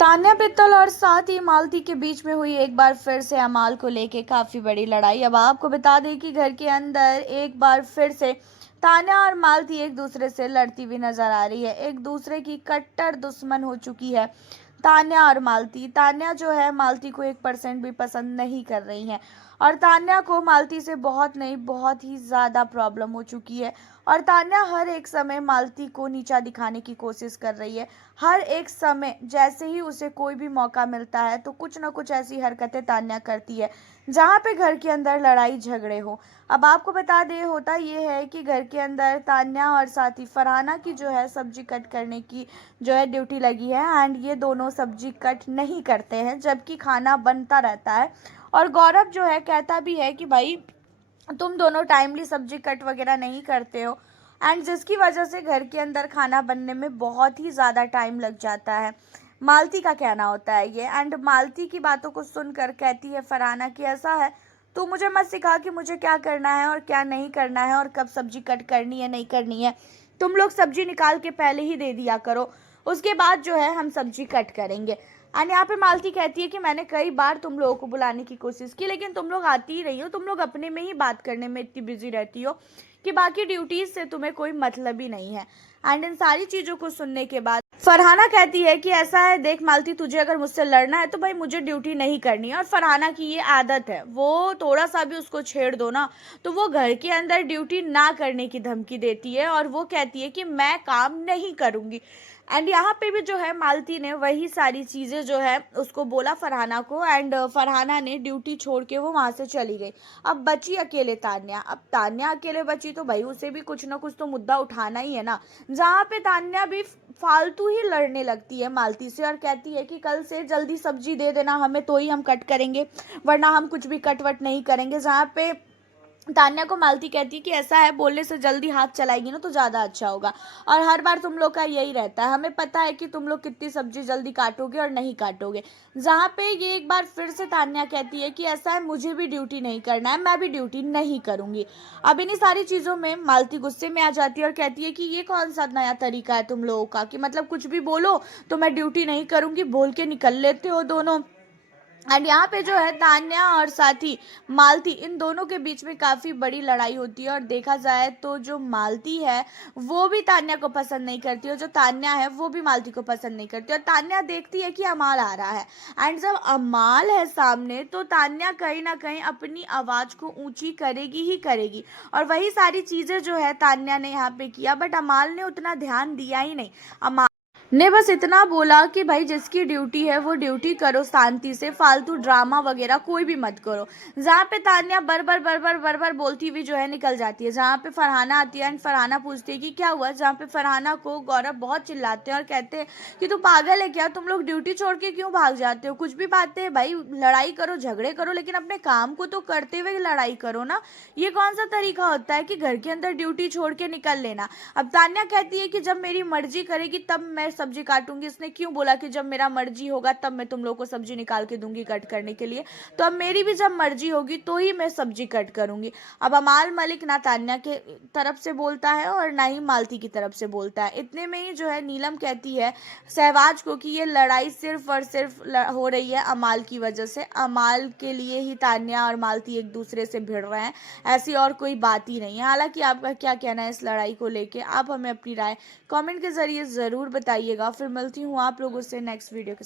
तान्या मित्तल और साथ ही मालती के बीच में हुई एक बार फिर से अमाल को लेके काफी बड़ी लड़ाई। अब आपको बता दें कि घर के अंदर एक बार फिर से तान्या और मालती एक दूसरे से लड़ती हुई नजर आ रही है। एक दूसरे की कट्टर दुश्मन हो चुकी है तान्या और मालती। तान्या जो है मालती को 1% भी पसंद नहीं कर रही है और तान्या को मालती से बहुत नहीं बहुत ही ज़्यादा प्रॉब्लम हो चुकी है। और तान्या हर एक समय मालती को नीचा दिखाने की कोशिश कर रही है। हर एक समय जैसे ही उसे कोई भी मौका मिलता है तो कुछ ना कुछ ऐसी हरकतें तान्या करती है जहाँ पे घर के अंदर लड़ाई झगड़े हो। अब आपको बता दें होता ये है कि घर के अंदर तान्या और साथ ही फरहाना की जो है सब्जी कट करने की जो है ड्यूटी लगी है एंड ये दोनों सब्जी कट नहीं करते हैं जबकि खाना बनता रहता है। और गौरव जो है कहता भी है कि भाई तुम दोनों टाइमली सब्जी कट वगैरह नहीं करते हो एंड जिसकी वजह से घर के अंदर खाना बनने में बहुत ही ज़्यादा टाइम लग जाता है। मालती का कहना होता है ये एंड मालती की बातों को सुनकर कहती है फरहाना कि ऐसा है तू मुझे मत सिखा कि मुझे क्या करना है और क्या नहीं करना है और कब सब्जी कट करनी है नहीं करनी है। तुम लोग सब्जी निकाल के पहले ही दे दिया करो, उसके बाद जो है हम सब्जी कट करेंगे। एंड यहाँ पे मालती कहती है कि मैंने कई बार तुम लोगों को बुलाने की कोशिश की लेकिन तुम लोग आती ही नहीं हो। तुम लोग अपने में ही बात करने में इतनी बिजी रहती हो कि बाकी ड्यूटीज से तुम्हें कोई मतलब ही नहीं है। एंड इन सारी चीज़ों को सुनने के बाद फरहाना कहती है कि ऐसा है देख मालती, तुझे अगर मुझसे लड़ना है तो भाई मुझे ड्यूटी नहीं करनी है। और फरहाना की ये आदत है, वो थोड़ा सा भी उसको छेड़ दो ना तो वो घर के अंदर ड्यूटी ना करने की धमकी देती है और वो कहती है कि मैं काम नहीं करूँगी। एंड यहाँ पे भी जो है मालती ने वही सारी चीज़ें जो है उसको बोला फरहाना को एंड फरहाना ने ड्यूटी छोड़ के वो वहाँ से चली गई। अब बची अकेले तान्या। अब तान्या अकेले बची तो भाई उसे भी कुछ ना कुछ तो मुद्दा उठाना ही है ना, जहाँ पे तान्या भी फालतू ही लड़ने लगती है मालती से और कहती है कि कल से जल्दी सब्जी दे देना हमें तो ही हम कट करेंगे वरना हम कुछ भी कट वट नहीं करेंगे। जहाँ पे तान्या को मालती कहती है कि ऐसा है बोलने से जल्दी हाथ चलाएगी ना तो ज़्यादा अच्छा होगा और हर बार तुम लोग का यही रहता है, हमें पता है कि तुम लोग कितनी सब्जी जल्दी काटोगे और नहीं काटोगे। जहाँ पे ये एक बार फिर से तान्या कहती है कि ऐसा है मुझे भी ड्यूटी नहीं करना है, मैं भी ड्यूटी नहीं करूँगी। अब इन्हीं सारी चीज़ों में मालती गुस्से में आ जाती है और कहती है कि ये कौन सा नया तरीका है तुम लोगों का कि मतलब कुछ भी बोलो तो मैं ड्यूटी नहीं करूँगी बोल के निकल लेते हो दोनों। एंड यहाँ पे जो है तान्या और साथी मालती इन दोनों के बीच में काफ़ी बड़ी लड़ाई होती है और देखा जाए तो जो मालती है वो भी तान्या को पसंद नहीं करती और जो तान्या है वो भी मालती को पसंद नहीं करती। और तान्या देखती है कि अमाल आ रहा है एंड जब अमाल है सामने तो तान्या कहीं ना कहीं अपनी आवाज़ को ऊंची करेगी ही करेगी और वही सारी चीज़ें जो है तान्या ने यहाँ पे किया बट अमाल ने उतना ध्यान दिया ही नहीं। अमाल ने बस इतना बोला कि भाई जिसकी ड्यूटी है वो ड्यूटी करो शांति से, फालतू ड्रामा वगैरह कोई भी मत करो। जहाँ पे तान्या बर बर बोलती हुई जो है निकल जाती है। जहाँ पे फरहाना आती है एंड फरहाना पूछती है कि क्या हुआ, जहाँ पे फरहाना को गौरव बहुत चिल्लाते हैं और कहते हैं कि तू पागल है क्या, तुम लोग ड्यूटी छोड़ के क्यों भाग जाते हो, कुछ भी बातें है भाई, लड़ाई करो झगड़े करो लेकिन अपने काम को तो करते हुए लड़ाई करो ना। ये कौन सा तरीका होता है कि घर के अंदर ड्यूटी छोड़ के निकल लेना। अब तान्या कहती है कि जब मेरी मर्जी करेगी तब मैं सब्जी काटूंगी। इसने क्यों बोला कि जब मेरा मर्जी होगा तब मैं तुम लोग को सब्जी निकाल के दूंगी कट करने के लिए, तो अब मेरी भी जब मर्जी होगी तो ही मैं सब्जी कट करूंगी। अब अमाल मलिक ना तान्या के तरफ से बोलता है और ना ही मालती की तरफ से बोलता है। इतने में ही जो है नीलम कहती है सहवाज को कि ये लड़ाई सिर्फ और सिर्फ हो रही है अमाल की वजह से, अमाल के लिए ही तान्या और मालती एक दूसरे से भिड़ रहे हैं, ऐसी और कोई बात ही नहीं है। हालांकि आपका क्या कहना है इस लड़ाई को लेके, आप हमें अपनी राय कमेंट के जरिए ज़रूर बताइएगा। फिर मिलती हूँ आप लोगों से नेक्स्ट वीडियो के